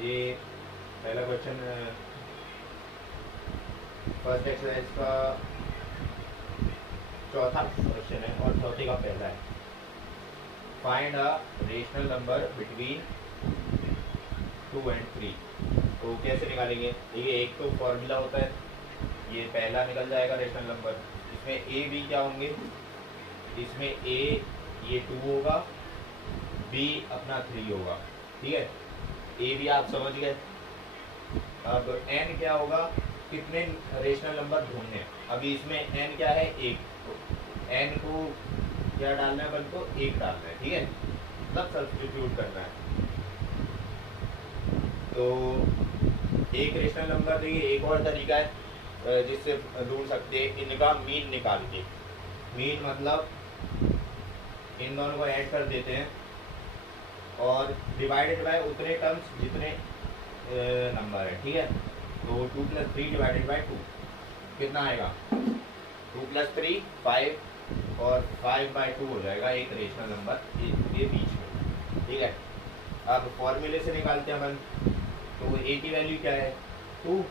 ये पहला question first exercise का चौथा क्वेश्चन है और चौथे का पहला है। Find a rational number between 2 and 3। तो कैसे निकालेंगे? देखिए, एक तो फॉर्मूला होता है, ये पहला निकल जाएगा रेशनल नंबर। इसमें ए बी क्या होंगे? इसमें ए ये 2 होगा, बी अपना 3 होगा। ठीक है, ए बी आप समझ गए। अब एन क्या होगा? कितने रेशनल नंबर ढूंढने हैं। अभी इसमें एन क्या है? 1। तो एन को क्या डालना है? अपन को 1 डालना है। ठीक है, मतलब सब्स्टिट्यूट करना है। तो एक रेशनल नंबर, देखिए एक और तरीका है जिससे ढूंढ सकते हैं, इनका मीन निकाल के। मीन मतलब इन दोनों को ऐड कर देते हैं और डिवाइडेड बाय उतने टर्म्स जितने नंबर है। ठीक है, तो 2 + 3 डिवाइडेड बाय 2 कितना आएगा? 2 + 3 5 और 5/2 हो जाएगा एक रेशनल नंबर ये बीच में। ठीक है, अब फॉर्मूले से निकालते हैं अपन। तो ए की वैल्यू क्या है? 2,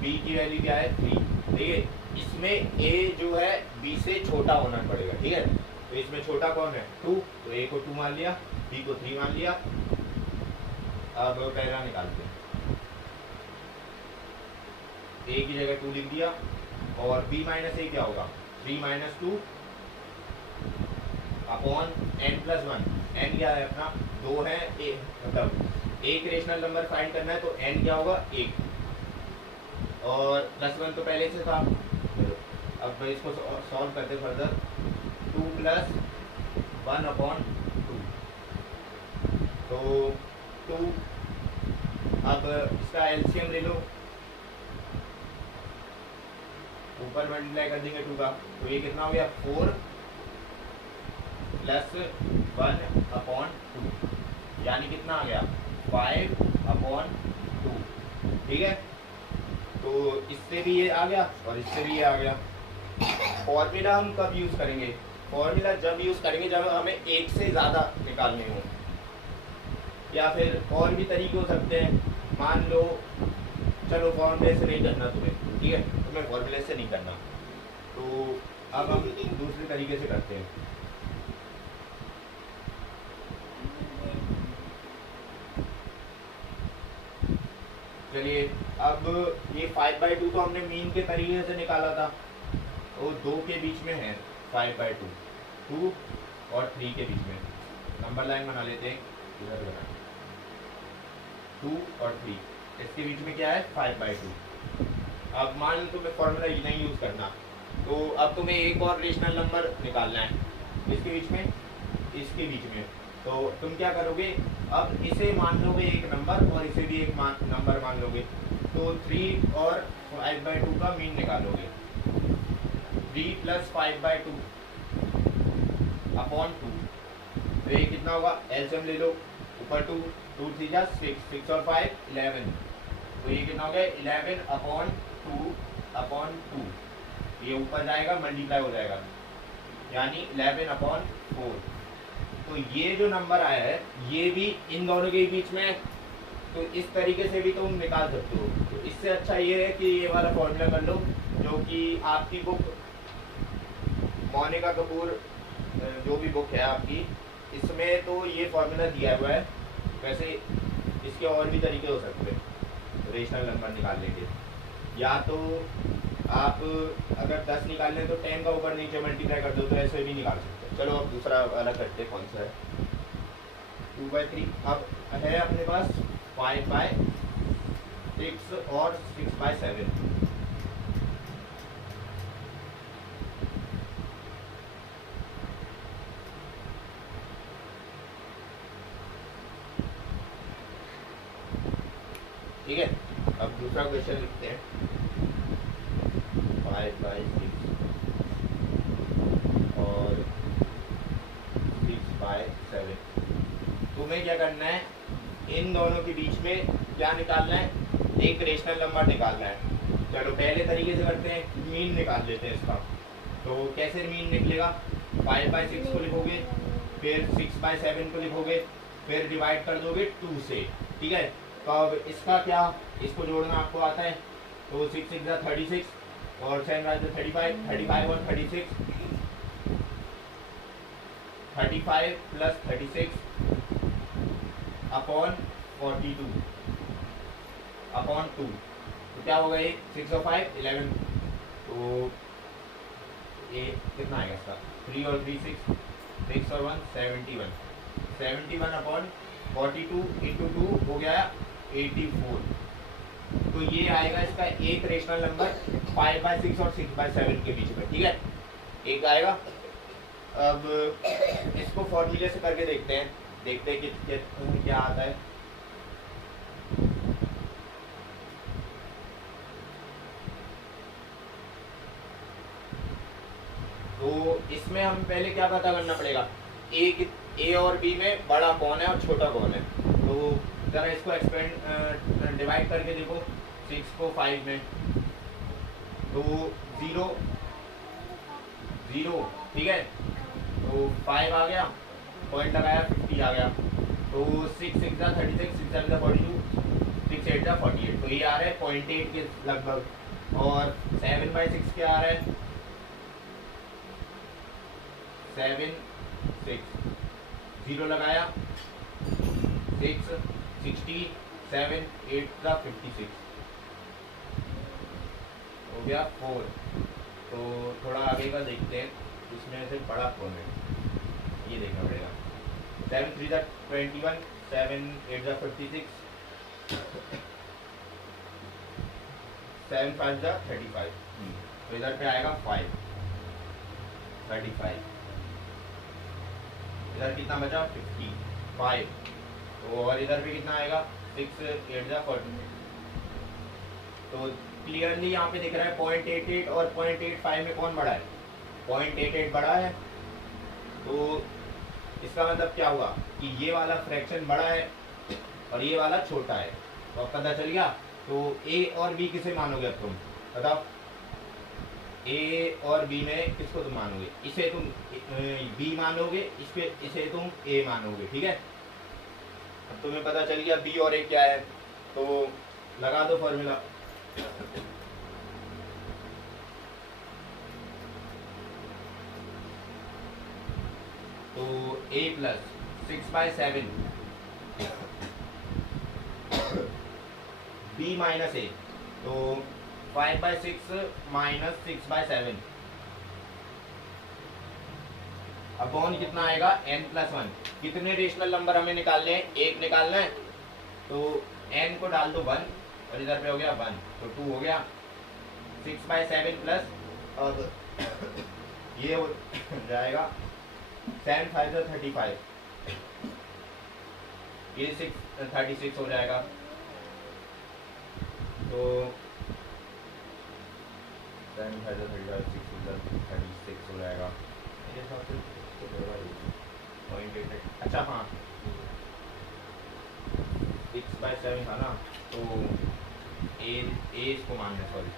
बी की वैल्यू क्या है? 3। देखिए, इसमें ए जो है बी से छोटा होना पड़ेगा। ठीक है, तो इसमें छोटा कौन है? 2। तो ए को 2 मान लिया, बी को 3 मान लिया। अब पहला निकालते हैं। ए की जगह 2 लिख दिया और b माइनस ए क्या होगा? 3 - 2 अपॉन n+1। n क्या है अपना? 2 है। ए मतलब एक रेशनल नंबर फाइंड करना है तो n क्या होगा? 1 और +1 तो पहले से था। अब इसको सॉल्व करते फर्दर। 2 + 1/2 तो 2। अब इसका एलसीएम ले लो, ऊपर मल्टीप्लाई कर देंगे 2 का। तो ये कितना हो गया? 4 + 1/2 यानी कितना आ गया? 5/2। ठीक है, तो इससे भी ये आ गया और इससे भी ये आ गया। फॉर्मूला हम कब यूज़ करेंगे? फॉर्मूला जब यूज़ करेंगे जब हमें एक से ज़्यादा निकालने हो, या फिर और भी तरीके हो सकते हैं। मान लो, चलो फॉर्मूले से नहीं करना तुम्हें, ठीक है, तुम्हें फॉर्मूले से नहीं करना, तो अब हम दूसरे तरीके से करते हैं। चलिए, अब ये 5/2 तो हमने मीन के तरीके से निकाला था, तो 2 के बीच में है 5/2, 2 और 3 के बीच में नंबर लाइन बना लेते हैं। इधर बना 2 और 3, इसके बीच में क्या है? 5/2। अब मान लो तुम्हें फॉर्मूला नहीं यूज़ करना, तो अब तुम्हें एक और रेशनल नंबर निकालना है इसके बीच में, इसके बीच में। तो तुम क्या करोगे? अब इसे मान लोगे एक नंबर और इसे भी एक नंबर मान लोगे। तो 3 और 5/2 का मीन निकालोगे। 3 + 5/2 अपॉन 2। तो ये कितना होगा? एलसीएम ले लो, ऊपर 2, 2 × 3 = 6, 6 और 5 11। तो ये कितना हो गया? 11/2/2। ये ऊपर जाएगा, मल्टीप्लाई हो जाएगा, यानी 11/4। तो ये जो नंबर आया है ये भी इन दोनों के बीच में है। तो इस तरीके से भी तुम निकाल सकते हो। तो इससे अच्छा ये है कि ये वाला फॉर्मूला कर लो, जो कि आपकी बुक मोनिका कपूर जो भी बुक है आपकी, इसमें तो ये फॉर्मूला दिया हुआ है। वैसे इसके और भी तरीके हो सकते हैं रेशनल नंबर निकालने के। या तो आप अगर 10 निकालने हैं तो 10 का ऊपर नीचे मल्टीप्लाई कर दो, तो ऐसे भी निकाल सकते हैं। चलो अब दूसरा वाला करते हैं, कौन सा है? 2/3। अब है अपने पास 5/6 और 6/7। ठीक है, अब दूसरा क्वेश्चन लिखते हैं। 5/6 और 6/7। तुम्हें क्या करना है? इन दोनों के बीच में क्या निकालना है? एक रेशनल नंबर निकालना है। चलो पहले तरीके से करते हैं, मीन निकाल लेते हैं इसका। तो कैसे मीन निकलेगा? 5/6 को लिखोगे, फिर 6/7 को लिखोगे, फिर डिवाइड कर दोगे 2 से, ठीक है। तो अब इसका क्या, इसको जोड़ना आपको आता है, तो 6 6 36 और 7 5 35, 35 और 36, 35 प्लस 36 अपॉन 42 अपॉन 2, तो क्या होगा ये 6 और 5 11, तो ये कितना आएगा इसका 3 और 3 6, 6 और 1 71, 71 अपॉन 42 इंटू 2 हो गया 84। तो ये आएगा इसका एक रेशनल नंबर 5/6 और 6/7 के बीच में, ठीक है, एक आएगा। अब इसको फॉर्मूले से करके देखते हैं कि क्या आता है। तो इसमें हम पहले क्या पता करना पड़ेगा, ए और बी में बड़ा कौन है और छोटा कौन है। तो जरा इसको एक्सपेंड डिवाइड करके देखो, 6 को 5 में, तो 0 0, ठीक है, तो 5 आ गया, पॉइंट लगाया 50 आ गया, तो 6 6 36, 6 7 42, 6 8 48, तो ये आ रहा है 0.8 के लगभग। और 7/6 क्या आ रहा है 7 6, 0 लगाया 6 60, 7 8 56 हो गया 4। तो थोड़ा आगे का देखते हैं, इसमें से बड़ा कौन है ये देखना पड़ेगा। 7 3 21, 7 8 56, 7 5 35, तो इधर पे आएगा 5 35, इधर कितना बचा 55, तो और इधर भी कितना आएगा 6 8 40। तो क्लियरली यहाँ पे दिख रहा है 0.88 और 0.85 में कौन बड़ा है, 0.88 बड़ा है। तो इसका मतलब क्या हुआ कि ये वाला फ्रैक्शन बड़ा है और ये वाला छोटा है, तो अब पता चल गया। तो ए और बी किसे मानोगे अब तुम बताओ, ए और बी में किसको तुम मानोगे, इसे तुम बी मानोगे, इसे तुम ए मानोगे, ठीक है। अब तुम्हें पता चल गया बी और ए क्या है, तो लगा दो फॉर्मूला। तो a plus 6/7 b minus a, तो 5/6 माइनस 6/7 अपॉन कितना आएगा n+1। कितने रेशनल नंबर हमें निकालने हैं, एक निकालना है, तो n को डाल दो 1 और इधर पे हो गया 1, तो 2 हो गया 6/7 प्लस, अब ये हो जाएगा 7 5 35, ये 36 हो जाएगा। तो 7 5 35, 36 हो जाएगा मेरे हिसाब से। अच्छा हाँ 6/7 था ना, तो ए इसको मानना, सॉरी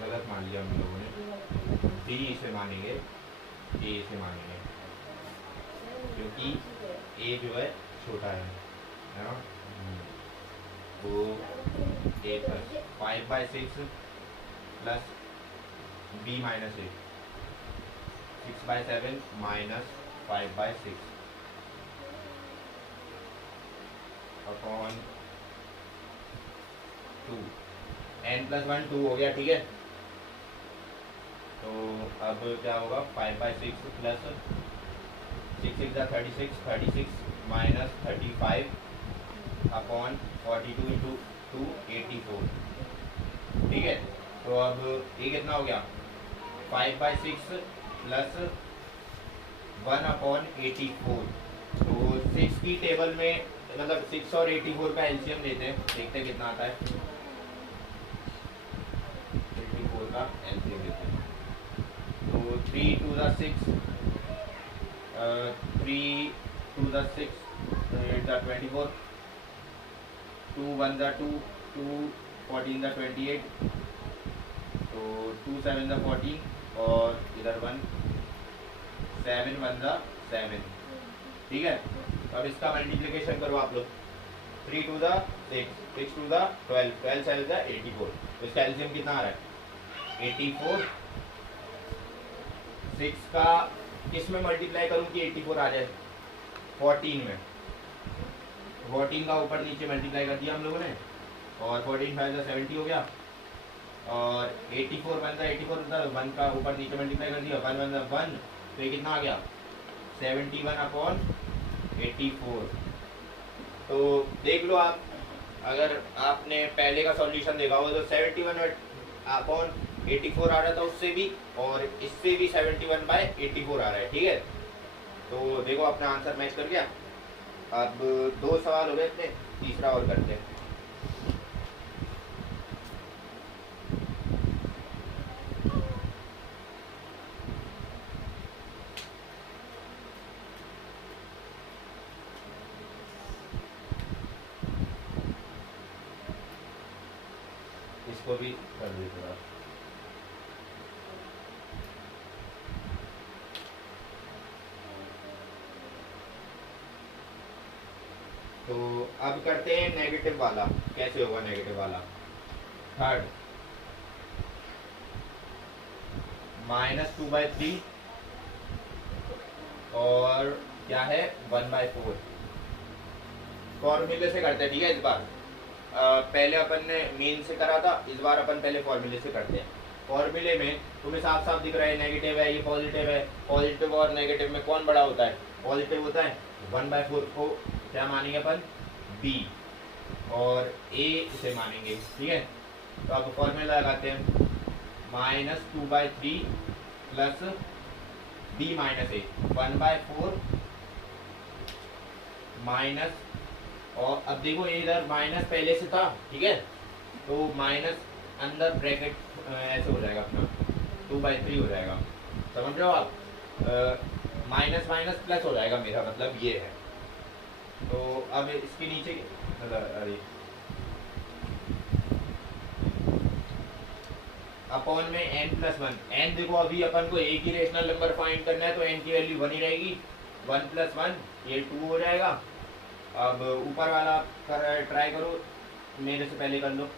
गलत मान लिया हम लोगों ने, डी इसे मानेंगे, ए इसे मानेंगे, क्योंकि ए जो है छोटा है ना। तो A plus 5/6 plus B minus 8, 6/7 minus 5/6 upon 2, n+1 2 हो गया, ठीक है। तो अब क्या होगा 5/6 प्लस 6 6 36, 36 माइनस 35 अपॉन 42 इंटू 2 84, ठीक है। तो अब ये कितना हो गया 5/6 प्लस 1 अपॉन 84। तो 6 की टेबल में मतलब 6 और 84 का एलसीएम लेते हैं, देखते हैं कितना आता है। 84 का एलसीएम लेते हैं, तो 3 2 6, 3 2 6, 8 24, 2 1 2, 2 14 28, 7 ज़ा 14 और इधर 1 7 1 ज़ा 7, ठीक है। तो अब इसका मल्टीप्लिकेशन करो आप लोग, 3 2 ज़ा 6 6 2 ज़ा 12 12 7 ज़ा 84। तो इसका एलसीएम कितना आ रहा है 84। 6 का किस में मल्टीप्लाई करूँ कि 84 आ जाए, 14 में। 14 का ऊपर नीचे मल्टीप्लाई कर दिया हम लोगों ने, और 14 5 ज़ा 70 हो गया, और 84 1 ज़ा 84 होता है, 1 का ऊपर नीचे मल्टीप्लाई कर दिया, 1 1 ज़ा 1, तो ये कितना आ गया 71/84। तो देख लो आप, अगर आपने पहले का सॉल्यूशन देखा हो तो 71/84 आ रहा था उससे भी, और इससे भी 71/84 आ रहा है, ठीक है। तो देखो अपना आंसर मैच कर गया। अब 2 सवाल हो गए अपने, तीसरा और करते हैं। इसको भी कर देते हैं। तो अब करते हैं नेगेटिव वाला, कैसे होगा नेगेटिव वाला। थर्ड -2/3 और क्या है 1/4। फॉर्मूले से करते हैं, ठीक है। इस बार पहले अपन ने मीन से करा था, इस बार अपन पहले फॉर्मूले से करते हैं। फॉर्मूले में तुम्हें साफ साफ दिख रहा है नेगेटिव है, ये पॉजिटिव है। पॉजिटिव और नेगेटिव में कौन बड़ा होता है, पॉजिटिव होता है। 1/4 को क्या मानेंगे अपन, b, और a इसे मानेंगे, ठीक है। तो अब फॉर्मूला लगाते हैं, -2/3 plus b minus a, 1/4 minus, और अब देखो ये इधर माइनस पहले से था, ठीक है। तो माइनस अंदर ब्रैकेट ऐसे हो जाएगा अपना 2/3 हो जाएगा, समझ रहे हो आप। माइनस माइनस प्लस हो जाएगा, मेरा मतलब ये है। तो अब इसके नीचे अरे अपॉन में n+1। n देखो अभी अपन को एक ही रेशनल नंबर फाइंड करना है, तो n की वैल्यू 1 ही रहेगी। 1+1 ये 2 हो जाएगा। अब ऊपर वाला ट्राई करो, मेरे से पहले कर लो।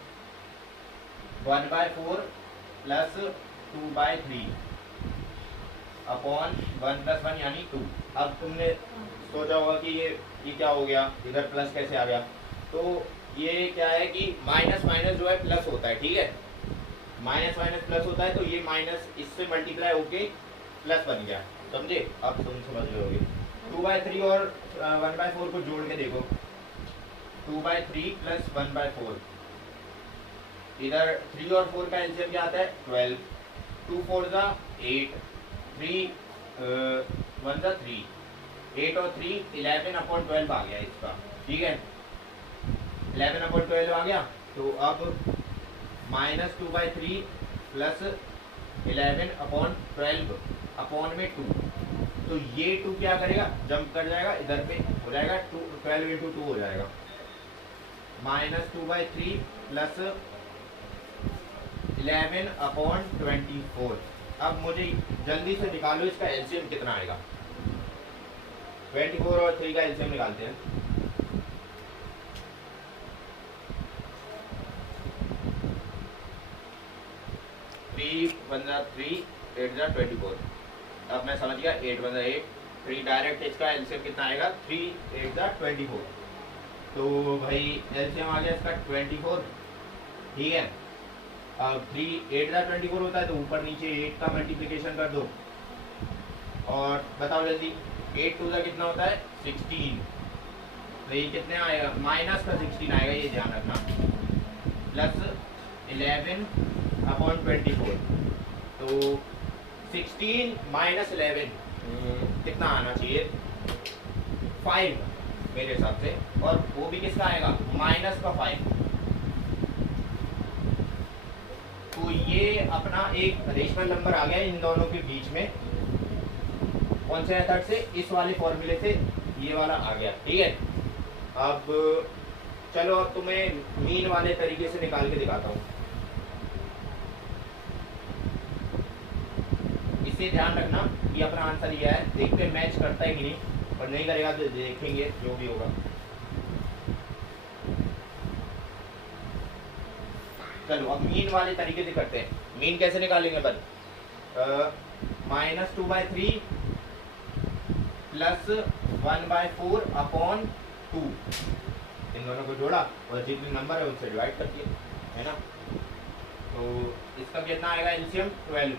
1/4 प्लस 2/3 अपॉन 1+1 यानी 2। अब तुमने सोचा होगा कि ये क्या हो गया, इधर प्लस कैसे आ गया। तो ये क्या है कि माइनस माइनस जो है प्लस होता है, ठीक है। माइनस माइनस प्लस होता है, तो ये माइनस इससे मल्टीप्लाई होके प्लस बन गया, समझे। अब तुम समझ रहे 2/3 और 1/4 को जोड़ के देखो, 2/3 प्लस 1/4, इधर 3 और 4 का एलसीएम क्या आता है 12, 2 4 ज़ा 8, 3 1 ज़ा 3, 8 और 3 11/12 आ गया इसका, ठीक है। 11/12 आ गया। तो अब -2/3 प्लस 11/12 अपॉन में 2, तो ये 2 क्या करेगा, जंप कर जाएगा, इधर पे हो जाएगा 12 × 2 हो जाएगा। -2/3 प्लस 11/24। अब मुझे जल्दी से निकालो इसका एलसीएम कितना आएगा। 24 और 3 का एलसीएम निकालते हैं। थ्री 1 ज़ा 3, 8 ज़ा 24। अब मैं समझ गया, 8 1 ज़ा 8, 3 डायरेक्ट इसका एलसीएम कितना आएगा 3 8 ज़ा 24। तो भाई एलसीएम आ गया इसका 24, ठीक है। अब 3 8 ज़ा 24 होता है, तो ऊपर नीचे 8 का मल्टीप्लिकेशन कर दो, और बताओ जल्दी 8 2 ज़ा कितना होता है 16। तो ये कितने आएगा, माइनस का 16 आएगा, ये ध्यान रखना, प्लस 11/24। तो 16 माइनस 11 कितना आना चाहिए 5 मेरे हिसाब से, और वो भी किसका आएगा माइनस का 5। तो ये अपना एक रेशनल नंबर आ गया इन दोनों के बीच में। कौन से मेथड से, इस वाले फॉर्मूले से ये वाला आ गया, ठीक है। अब चलो अब तुम्हें मीन वाले तरीके से निकाल के दिखाता हूँ। इससे ध्यान रखना कि अपना आंसर ये है, देखते हैं मैच करता है कि नहीं, और नहीं करेगा तो देखेंगे जो भी होगा। चलो अब मीन वाले तरीके से करते हैं। मीन कैसे निकालेंगे बस, -2/3 प्लस 1/4 अपॉन 2, इन दोनों को जोड़ा और जितने नंबर है उनसे डिवाइड कर दिया, है ना। तो इसका कितना आएगा एलसीएम 12,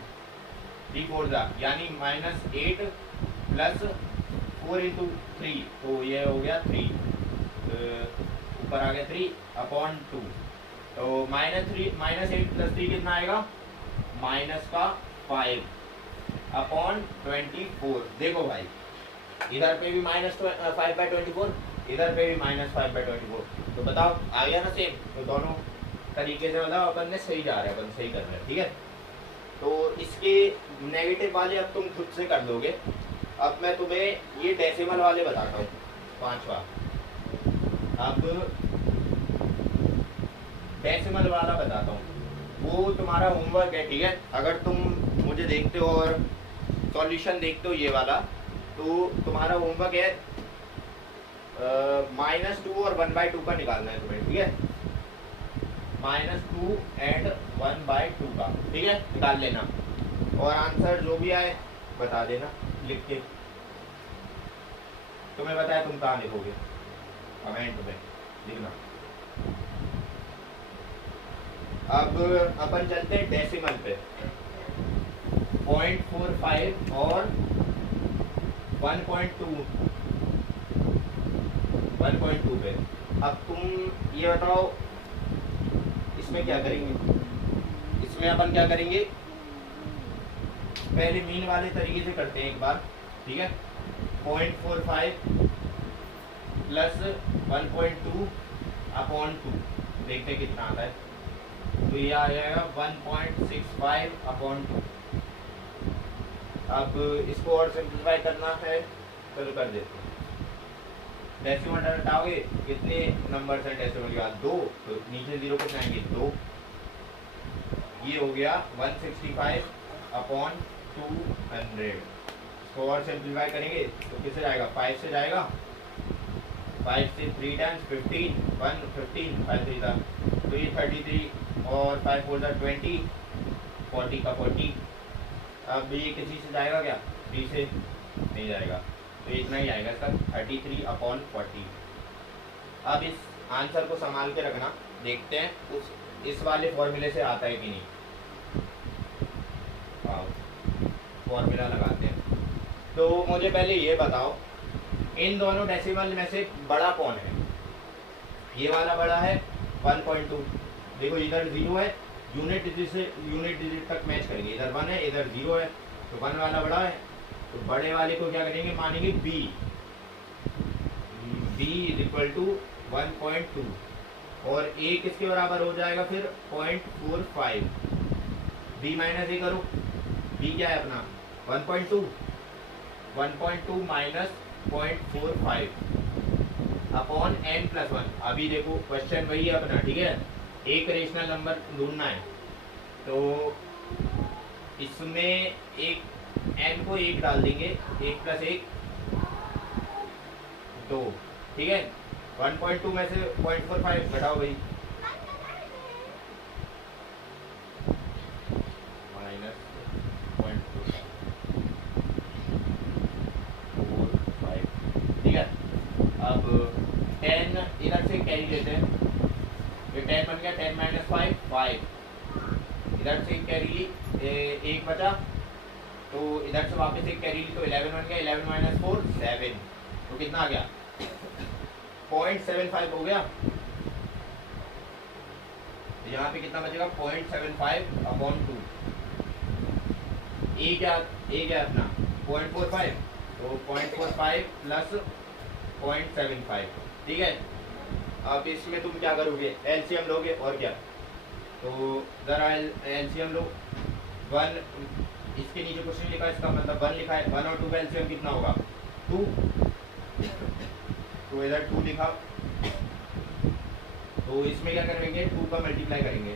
3 4 यानी -8 प्लस 4 इंटू 3, तो ये हो गया 3, ऊपर आ गया 3 अपॉन 2, तो -8 प्लस 3 कितना आएगा, -5 अपॉन 24। देखो भाई इधर पे भी -5/24, इधर पे भी -5/24, तो बताओ आ गया ना सेम। तो दोनों तरीके से बताओ अपन ने सही जा रहा है, अपन सही कर रहे हैं, ठीक है। तो इसके नेगेटिव वाले अब तुम खुद से कर दोगे। अब मैं तुम्हें ये डेसिमल वाले बताता हूँ, 5वां। अब डेसिमल वाला बताता हूँ, वो तुम्हारा होमवर्क है, ठीक है। अगर तुम मुझे देखते हो और सॉल्यूशन देखते हो ये वाला, तो तुम्हारा होमवर्क है -2 और 1/2 का निकालना है तुम्हें, ठीक है। -2 एंड 1/2 का, ठीक है, निकाल लेना। और आंसर जो भी आए बता देना लिख के। तुम्हें बताया तुम कहाँ लिखोगे, कमेंट में लिखना। अब अपन चलते हैं डेसिमल पे, 0.45 और 1.2 पे। अब तुम ये बताओ इसमें क्या करेंगे। इसमें अपन क्या करेंगे, पहले मीन वाले तरीके से करते हैं एक बार, ठीक है। 0.45 प्लस 1.2 अपॉन 2, देखते हैं कितना आता है। तो ये आ जाएगा 1.65 अपॉन 2। अब इसको और सिंप्लीफाई करना है, चलो कर देते हैं। डेसिमल हटाओगे, कितने नंबर है डेसिमल के बाद, 2, तो नीचे 0 को जाएंगे 2। ये हो गया 165 अपॉन 200। इसको और सिंप्लीफाई करेंगे तो किससे जाएगा, 5 से जाएगा। 5 से 3 टाइम्स 15, 1 15, 5 3 था, तो ये 33 और 5 4 20, 40 का 40। अब ये किसी से जाएगा क्या, 3 से नहीं जाएगा, तो इतना ही आएगा इसका 33 अपॉन 40। अब इस आंसर को संभाल के रखना, देखते हैं इस वाले फॉर्मूले से आता है कि नहीं। फॉर्मूला लगाते हैं। तो मुझे पहले ये बताओ, इन दोनों डेसिमल में से बड़ा कौन है। ये वाला बड़ा है 1.2, देखो इधर 0 है, यूनिट डिजिट तक मैच करेंगे। इधर 1 है, इधर 0 है, तो 1 वाला बड़ा है, तो बड़े वाले को क्या करेंगे, मानेंगे b = 1.2, और a किसके बराबर हो जाएगा फिर 0.45। b माइनस a करो, b क्या है अपना 1.2 माइनस 0.45 अपॉन n+1। अभी देखो क्वेश्चन वही है अपना, ठीक है। एक रेशनल नंबर ढूंढना है, तो इसमें एक n को 1 डाल देंगे, 1 + 1 2, ठीक है। 1.2 में से 0.45 घटाओ भाई, -0.45, ठीक है। अब 10 इधर से कैरी लेते हैं, ये 10 बन गया, 10 - 5 5, इधर से कैरी ली, 1 बचा, तो इधर से वापस एक कैरी ली, तो 11 बन गया, 11 - 4 7, तो कितना आ गया 0.75 हो गया। यहाँ पे कितना बचेगा 0.75 अपॉन 2। ए क्या अपना 0.45, तो 0.45 प्लस 0.75, ठीक है। अब इसमें तुम क्या करोगे, एलसीएम लोगे और क्या, तो जरा एलसीएम लो। 1 इसके नीचे कुछ नहीं लिखा, इसका मतलब 1 लिखा है। 1 और 2 का एलसीएम कितना होगा 2, तो इधर 2 लिखा, तो इसमें क्या करेंगे 2 का मल्टीप्लाई करेंगे,